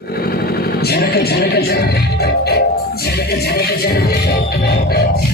잠깐 잠깐 잠깐 잠깐 잠깐 잠깐